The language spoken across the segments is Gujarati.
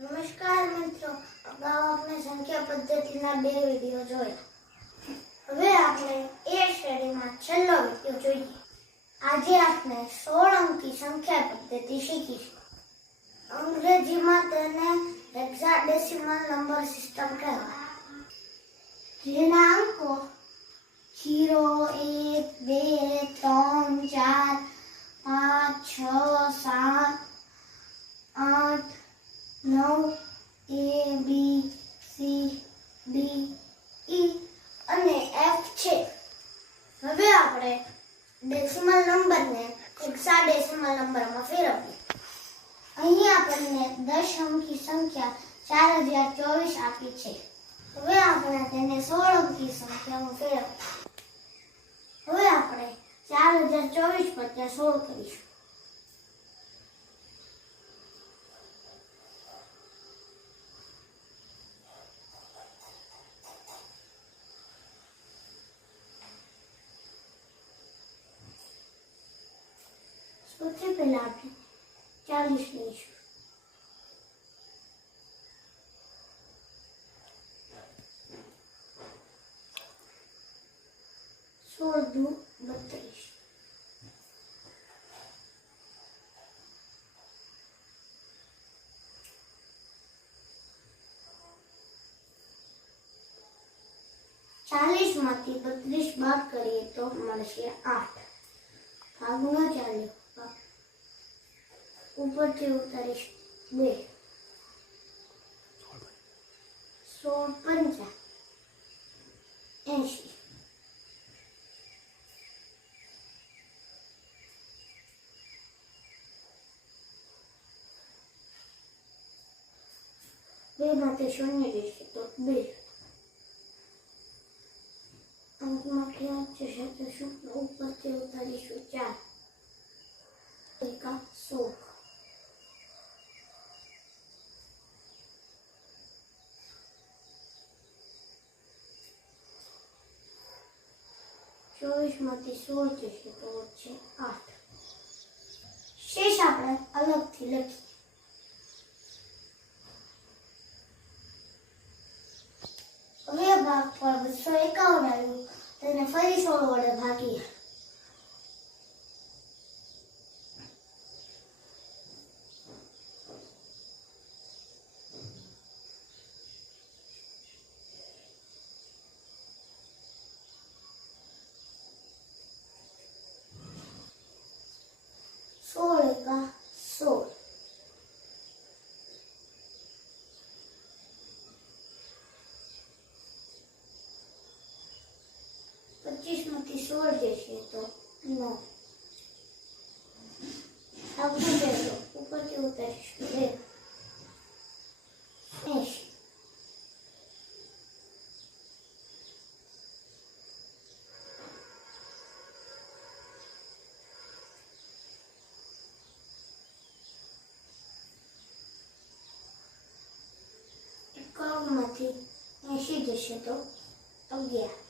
નમસ્કાર મિત્રો, અગાઉ આપણે સંખ્યા પદ્ધતિના બે વીડિયો જોયા. હવે આપણે એ શ્રેણીમાં છેલ્લો વીડિયો જોઈએ. આજે આપણે સોળ અંકી સંખ્યા પદ્ધતિ શીખીશું. અંગ્રેજીમાં તેને હેક્સાડેસિમલ નંબર સિસ્ટમ કહેવાય. જેના અંકો જીરો એક, બે, ત્રણ, ચાર, પાંચ, છ, સાત, આઠ નવ, એ, બી, સી, ડી, ઈ અને એફ છે. હવે આપણે ડેસિમલ નંબરને એકસા ડેસિમલ નંબરમાં ફેરવીએ. અહીં આપણને દસ અંકી સંખ્યા ચાર હજાર ચોવીસ આપી છે. હવે આપણે તેને સોળ અંકી સંખ્યામાં ફેરવીએ. હવે આપણે ચાર હજાર ચોવીસ પચાસ સોળ કરીશું. સૌથી પહેલા આપણે ચાલીસ લઈશું સોળ દુ બત્રીસ ચાલીસમાંથી બત્રીસ બાદ કરીએ તો મળશે આઠ ભાગમાં ચાલ્યો ઉપરથી ઉતારીશ. બે. સોળ પંચા. એસી બે માટે શૂન્ય જશે તો બે. અંકમાં ક્યાં જશે તો શું ઉપરથી ઉતારીશું ચાર. એકા સોળ. ચોવીસમાંથી સોળ તો વચ્ચે આઠ શેષ આપણે અલગથી લખીએ હવે ભાગ પર બસો એકાવન આવ્યું તેને ફરી સોળ વડે ભાગીએ સોળ એકા સોળ પચીસમાંથી સોળ જશે તો નવ આપણે જશો ઉપરથી ઉતારીશું બે એંશી એકાવનમાંથી એંશી જશે તો અગિયાર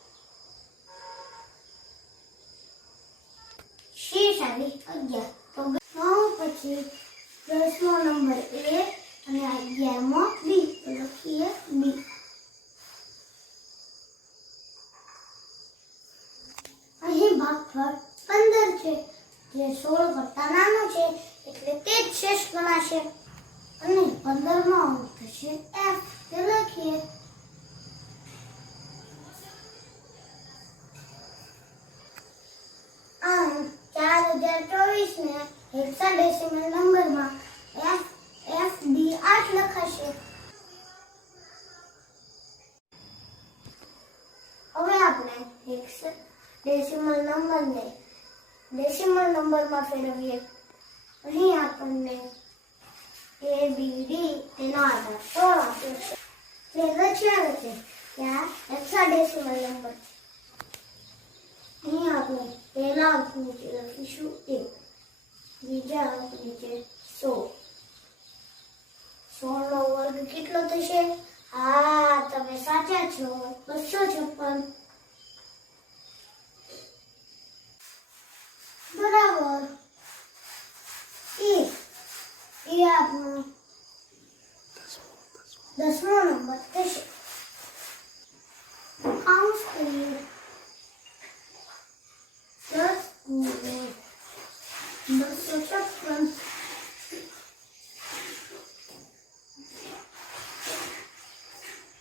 શેષ અગિયાર. તો પછી દસમો નંબર એ અને અગિયારમો બી તો લખીએ બી અહીં ભાગફળ પંદર છે જે સોળ કરતા નાનો છે એટલે તે જ શેષ ગણાશે અને પંદરમો અંક થશે એફ તે લખીએ આમ ચાર હજાર ચોવીસ ને હેક્સાડેસિમલ નંબરમાં એફ એફ ડી આઠ લખાશે. હવે આપણે હેક્સાડેસિમલ નંબરને ડેસિમલ નંબરમાં ફેરવીએ અહીં આપણને એ બી ડી તેનો આધાર સોળ આપ્યો છે તે લખ્યા છે ત્યાં હેક્સાડેસિમલ નંબર અહીં આપણે પહેલા અંક લખીશું એક બીજા અંક નીચે સો. સોળ નો વર્ગ કેટલો થશે? હા, તમે સાચા છો. બસો છપ્પન. બરાબર. એ એ આપણું દસમો નંબર થશે. કાઉન્સ કરીએ દસ ગુણ્યા બસો છપ્પન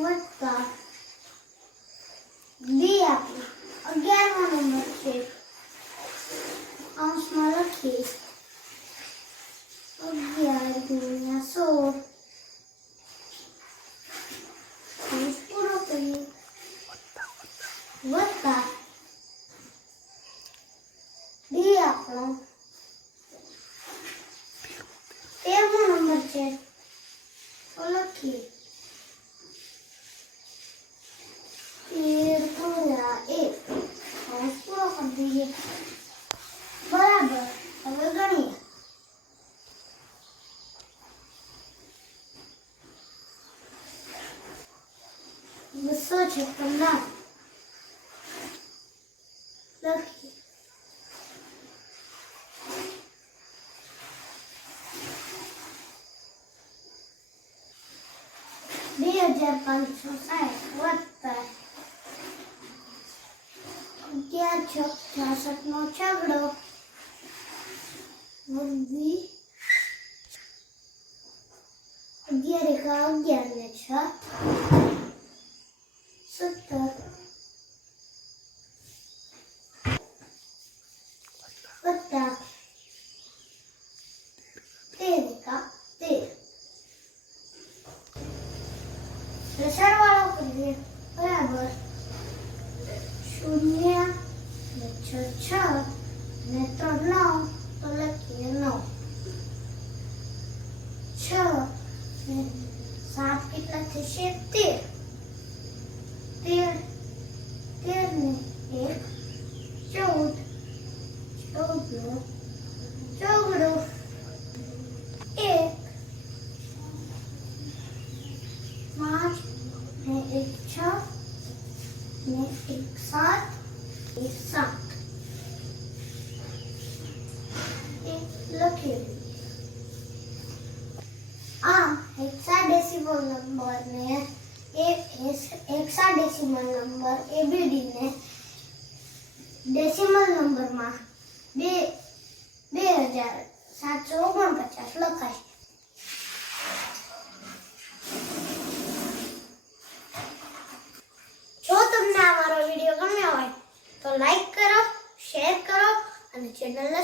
વત્તા બી આપી અગિયારમો નંબર છે અંશમાં લખીએ અગિયાર ગુણ્યા સોળ અંશ પૂરો કરીએ વત્તા બી આપણો તેરમો નંબર છે લખીએ તેર ગુણ્યા એક અંશ પૂરો કરી દઈએ બરાબર હવે ગણીએ બસો છપ્પન બે હજાર પાંચસો સાઠ વત્તા અગિયાર છ છાસઠ નો છગડો વધી અગિયાર એકા અગિયાર ને છ. સત્તર. વત્તા તેર એકા તેર તો સરવાળો કરીએ. બરાબર. શૂન્ય ને છ છ, ને ત્રણ નવ, તો લખીએ નવ. છ, ને સાત કેટલા થશે? તેર. તેર ને એક ચૌદ ચૌદ નો ચોગડો એક પાંચ ને એક છ ને એક સાત એક સાત. એક લખી આમ હેક્સાડેસિમલ નંબર ને એ હેક્સાડેસિમલ નંબર એબીડી ને ડેસિમલ નંબરમાં બે બે હજાર સાતસો ઓગણપચાસ લખાય. અને